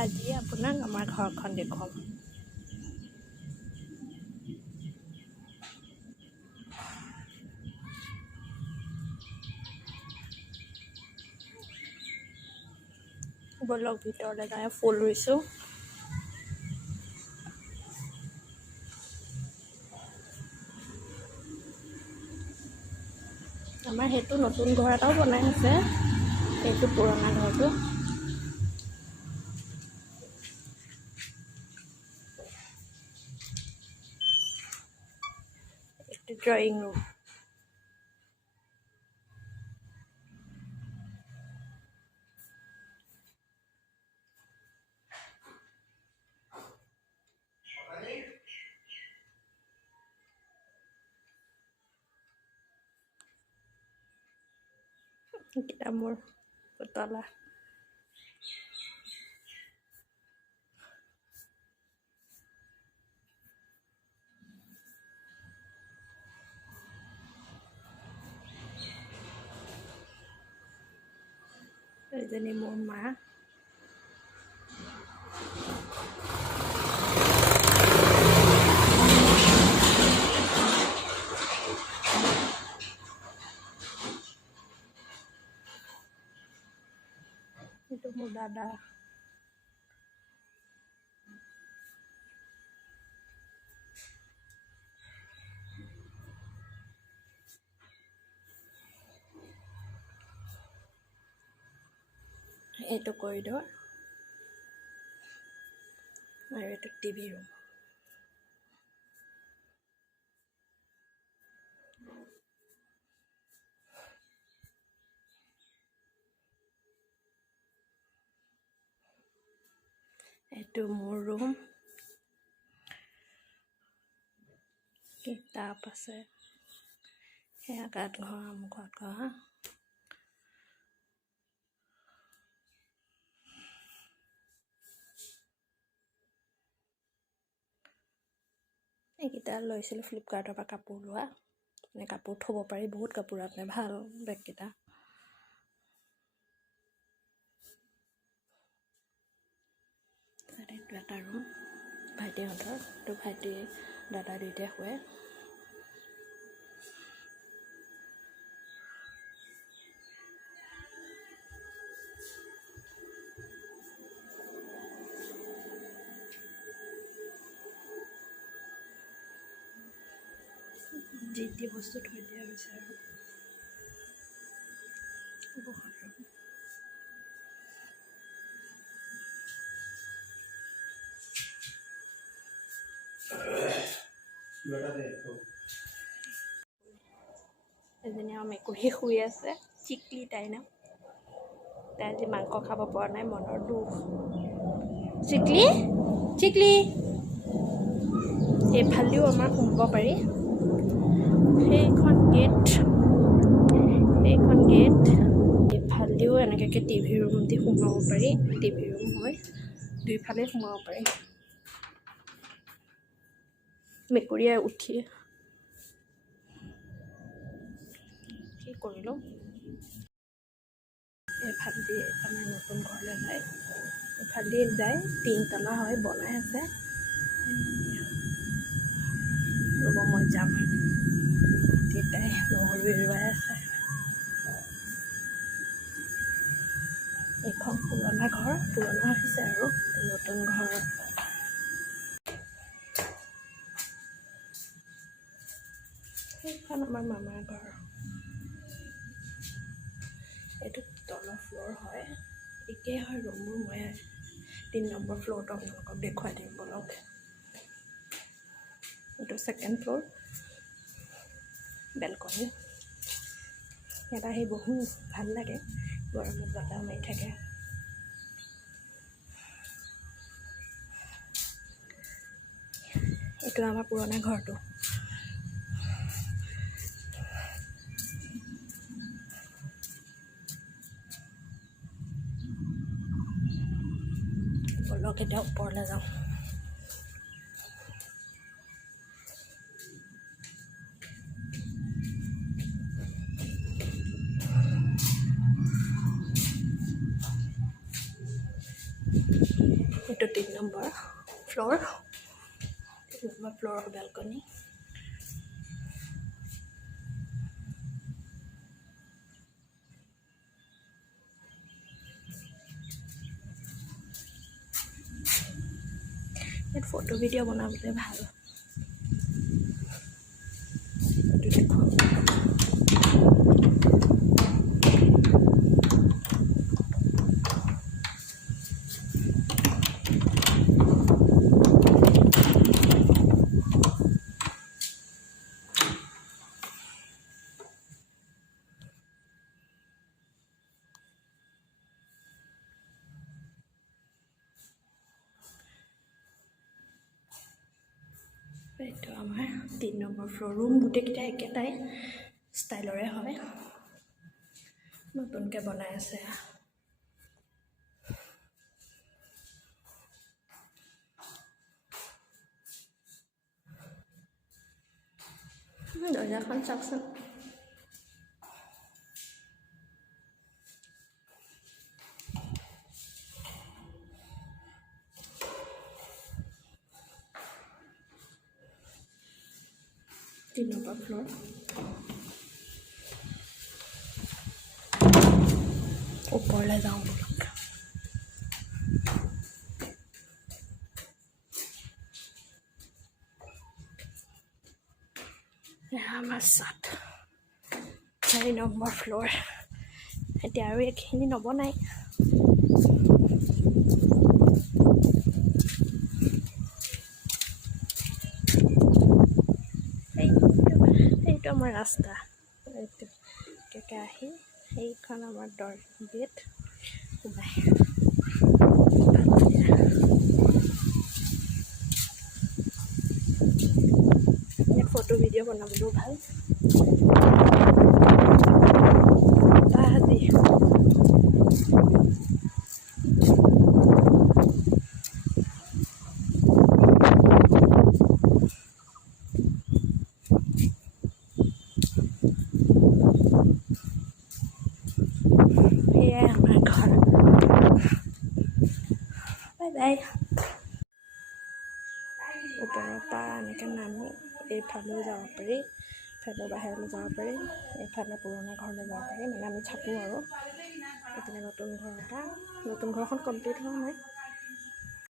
আজি আপোনাক আমাৰ ঘৰখন দেখুৱাম। বলক ভিতৰলৈ যাই ফুল ৰুইছোঁ। আমাৰ সেইটো নতুন ঘৰ এটাও বনাই আছে, সেইটো পুৰণা ঘৰটো। এইটো ড্ৰয়িং ৰুম। এইকেইটা মোৰ পুতলা। এইজনী মোৰ মা। এইটো মোৰ দাদা। এইটো কৰিডৰ আৰু এইটো টিভি ৰুম। এইটো মোৰ ৰুম। কিতাপ আছে। সেয়া গাত ঘঁহা, মুখত ঘঁহা। এইকেইটা লৈছিলোঁ ফ্লিপকাৰ্টৰ পৰা কাপোৰ লোৱা। মানে কাপোৰ থ'ব পাৰি, বহুত কাপোৰ আছে, ভাল বেগকেইটা। এইটো এটা ৰুম ভাইটিহঁতৰ। এইটো ভাইটি দাদা দুয়োটাই শুৱে। যি টি বস্তু থৈ দিয়া হৈছে আৰু এজনী আৰু মেকুৰী শুই আছে, চিকলি তাই নাম। তাই আজি মাংস খাব পৰা নাই, মনৰ দুখ। চিকলি চিকলি। এইফালেও আমাৰ সোমাব পাৰি। সেইখন গেট, এইফালেও এনেকৈ টিভি ৰুম দি সোমাব পাৰি। টিভি ৰুম হয়, দুইফালে সোমাব পাৰি। মেকুৰীয়ে উঠি কি কৰিলোঁ। এইফালেদি আমাৰ নতুন ঘৰলৈ যায়, এইফালেদি যায়। 3 তলা হয়, বনাই আছে। ৰ'ব মই যাম। দেউতাই নহৰু এৰুৱাই আছে। এইখন পুৰণা ঘৰ, পুৰণা হৈছে আৰু নতুন ঘৰ। সেইখন আমাৰ মামাৰ ঘৰ। এইটো তলৰ ফ্ল'ৰ হয়, একেই হয় ৰুমবোৰ। মই 3 নম্বৰ ফ্ল'ৰটো আপোনালোকক দেখুৱাই দিম বলক। এইটো 2nd ফ্ল'ৰ, বেলকনি। ইয়াত আহি বহু ভাল লাগে, গৰমত বতাহ মাৰি থাকে। এইটো আমাৰ পুৰণা ঘৰটো। বলক এতিয়া ওপৰলৈ যাওঁ। 3 নম্বৰ ফ্ল'ৰ 3 নম্বৰ ফ্ল'ৰৰ বেলকনি ইয়াত ফটো ভিডিঅ' বনাবলৈ ভাল এইটো দেখুৱাম এইটো আমাৰ 3 নম্বৰ ফ্ল'ৰ ৰুম গোটেইকেইটা একেটাই ষ্টাইলৰে হয় নতুনকৈ বনাই আছে দৰ্জাখন চাওকচোন নম্বৰ ফ্ল'ৰ ওপৰলৈ যাওঁ বলক আমাৰ 4 নম্বৰ ফ্ল'ৰ এতিয়া আৰু এইখিনি নবনাই এইটো আমাৰ ৰাস্তা এইটো একে আহি সেইখন আমাৰ গেট সোমাই ইয়াত ফটো ভিডিঅ' বনাবলৈও ভাল আজি আমাৰ ঘৰ বাই বাই ওপৰৰ পৰা এনেকৈ নামি এইফালেও যাব পাৰি এইফালেও বাহিৰলৈ যাব পাৰি এইফালে পুৰণা ঘৰলৈ যাব পাৰি মানে আমি থাকোঁ আৰু এইপিনে নতুন ঘৰ এটা নতুন ঘৰখন কমপ্লিট হোৱা নাই